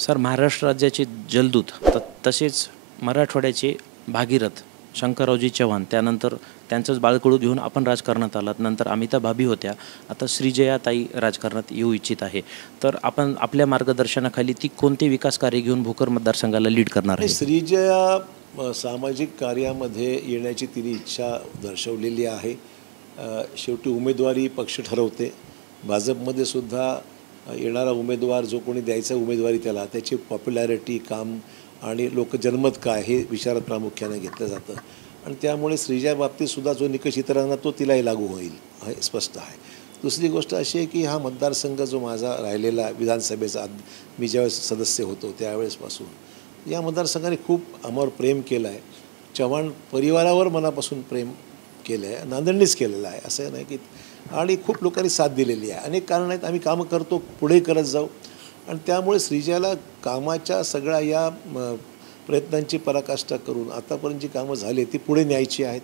Sir, Maharashtra राज्याचे जलदूत तसेच मराठवाड्याचे भागीरथ शंकररावजी चव्हाण, त्यानंतर त्यांचंच बाळकडू घेऊन आपण राजकारणात आलात. नंतर अमिता भाभी होत्या. आता श्रीजयाताई राजकारणात येऊ इच्छित आहे. तर आपण आपल्या मार्गदर्शनाखाली ती कोणते विकास कार्य घेऊन भोकर मतदारसंघाला लीड करणार आहे? श्रीजया सामाजिक कार्यामध्ये येण्याची तिने इच्छा दर्शवलेली आहे. शेवटी उमेदवारी पक्ष ठरवते. भाजपमध्ये सुद्धा येणारा उमेदवार जो कोणी द्यायचा उमेदवारी त्याला त्याची पॉप्युलॅरिटी, काम आणि लोक जनमत काय हे विचारात प्रामुख्याने घेतलं जातं. आणि त्यामुळे श्रीजया बाबतीतसुद्धा जो निकष इतरांना तो तिलाही लागू होईल हे स्पष्ट आहे. दुसरी गोष्ट अशी आहे की हा मतदारसंघ जो माझा राहिलेला विधानसभेचा मी ज्यावेळेस सदस्य होतो त्यावेळेसपासून या मतदारसंघाने खूप आम्हावर प्रेम केलं आहे. चव्हाण परिवारावर मनापासून प्रेम केलं आहे, नांदेडनीच केलेलं आहे असं नाही की. आणि खूप लोकांनी साथ दिलेली आहे. अनेक कारणं आहेत, आम्ही कामं करतो, पुढे करत जाऊ. आणि त्यामुळे श्रीजयाला कामाच्या सगळ्या या प्रयत्नांची पराकाष्ठा करून आतापर्यंत जी कामं झाली ती पुढे न्यायची आहेत.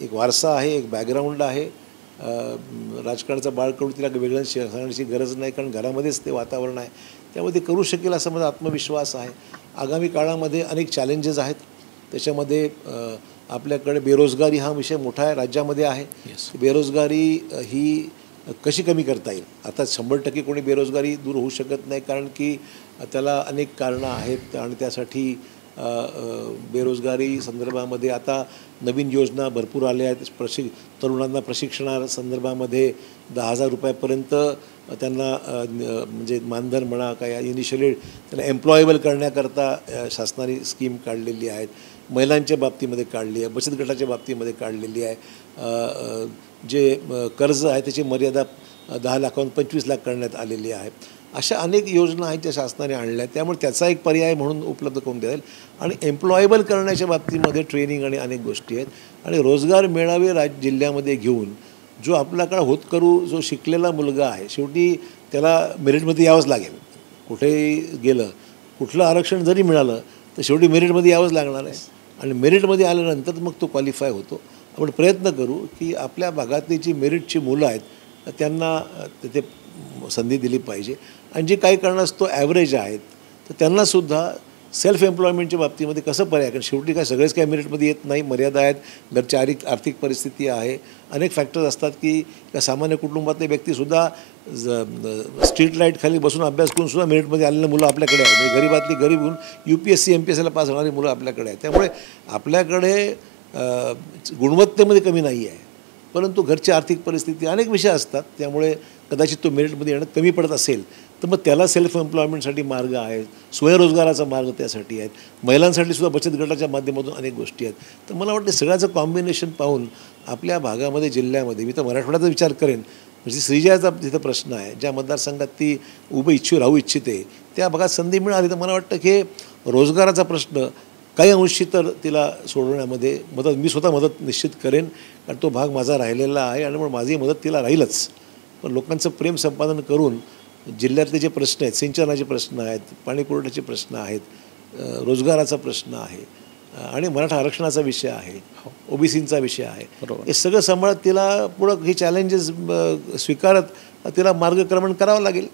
एक वारसा आहे, एक बॅकग्राऊंड आहे. राजकारणाचा बाळकडू तिला वेगळं सांगण्याची गरज नाही, कारण घरामध्येच ते वातावरण आहे. त्यामुळे ते करू शकेल असा माझा आत्मविश्वास आहे. आगामी काळामध्ये अनेक चॅलेंजेस आहेत. त्याच्यामध्ये आपल्याकडे बेरोजगारी हा विषय मोठा आहे, राज्यामध्ये आहे. बेरोजगारी ही कशी कमी करता येईल? आता 100% कोणी बेरोजगारी दूर होऊ शकत नाही, कारण की त्याला अनेक कारणं आहेत. आणि त्यासाठी बेरोजगारी संदर्भामध्ये आता नवीन योजना भरपूर आल्या आहेत. तरुणांना प्रशिक्षणासंदर्भामध्ये 10,000 रुपयापर्यंत त्यांना म्हणजे मानधन म्हणा काय इनिशियली त्यांना एम्प्लॉयबल करण्याकरता शासनाने स्कीम काढलेली आहेत. महिलांच्या बाबतीमध्ये काढली आहे, बचत गटाच्या बाबतीमध्ये काढलेली आहे. जे कर्ज आहे त्याची मर्यादा 10 लाखाहून 25 लाख करण्यात आलेली आहे. अशा अनेक योजना आहेत ज्या शासनाने आणल्या आहेत. त्यामुळे त्याचा एक पर्याय म्हणून उपलब्ध करून द्याल. आणि एम्प्लॉयबल करण्याच्या बाबतीमध्ये ट्रेनिंग आणि अनेक गोष्टी आहेत. आणि रोजगार मेळावे जिल्ह्यामध्ये घेऊन जो आपल्याकडे होतकरू जो शिकलेला मुलगा आहे, शेवटी त्याला मेरिटमध्ये यावंच लागेल. कुठेही गेलं, कुठलं आरक्षण जरी मिळालं तर शेवटी मेरिटमध्ये यावंच लागणार आहे. आणि मेरिटमध्ये आल्यानंतर मग तो क्वालिफाय होतो. आपण प्रयत्न करू की आपल्या भागातली जी मेरिटची मुलं आहेत त्यांना तिथे संधी दिली पाहिजे. आणि जे काही कारणास्तव ॲव्हरेज आहेत तर त्यांनासुद्धा सेल्फ एम्प्लॉयमेंटच्या बाबतीमध्ये कसं पर्याय, कारण शेवटी काय सगळेच काय मेरिटमध्ये येत नाही, मर्यादा आहेत, घरची आर्थिक परिस्थिती आहे, अनेक फॅक्टर्स असतात की त्या सामान्य कुटुंबातले व्यक्तीसुद्धा स्ट्रीट लाईट खाली बसून अभ्यास करून सुद्धा मेरिटमध्ये आलेली मुलं आपल्याकडे आहेत. म्हणजे गरीबातली गरीब होऊन UPSC MPSCला पास होणारी मुलं आपल्याकडे आहेत. त्यामुळे आपल्याकडे गुणवत्तेमध्ये कमी नाही आहे, परंतु घरची आर्थिक परिस्थिती अनेक विषय असतात. त्यामुळे कदाचित तो मेरिटमध्ये येणं कमी पडत असेल तर मग त्याला सेल्फ एम्प्लॉयमेंटसाठी मार्ग आहेत, स्वयंरोजगाराचा मार्ग त्यासाठी आहेत. महिलांसाठी सुद्धा बचत गटाच्या माध्यमातून अनेक गोष्टी आहेत. तर मला वाटतं सगळ्याचं कॉम्बिनेशन पाहून आपल्या भागामध्ये जिल्ह्यामध्ये मी तर मराठवाड्याचा विचार करेन. म्हणजे श्रीजयाचा तिथं प्रश्न आहे, ज्या मतदारसंघात ती राहू इच्छिते त्या भागात संधी मिळाली तर मला वाटतं की रोजगाराचा प्रश्न काही अंशी तर तिला सोडवण्यामध्ये मी स्वतः मदत निश्चित करेन, कारण तो भाग माझा राहिलेला आहे. आणि मग माझी मदत तिला राहीलच. पण लोकांचं प्रेम संपादन करून जिल्ह्यातले जे प्रश्न आहेत, सिंचनाचे प्रश्न आहेत, पाणीपुरवठ्याचे प्रश्न आहेत, रोजगाराचा प्रश्न आहे आणि मराठा आरक्षणाचा विषय आहे, OBCचा विषय आहे, हे सगळं सांभाळत तिला पुढं ही चॅलेंजेस स्वीकारत तिला मार्गक्रमण करावं लागेल.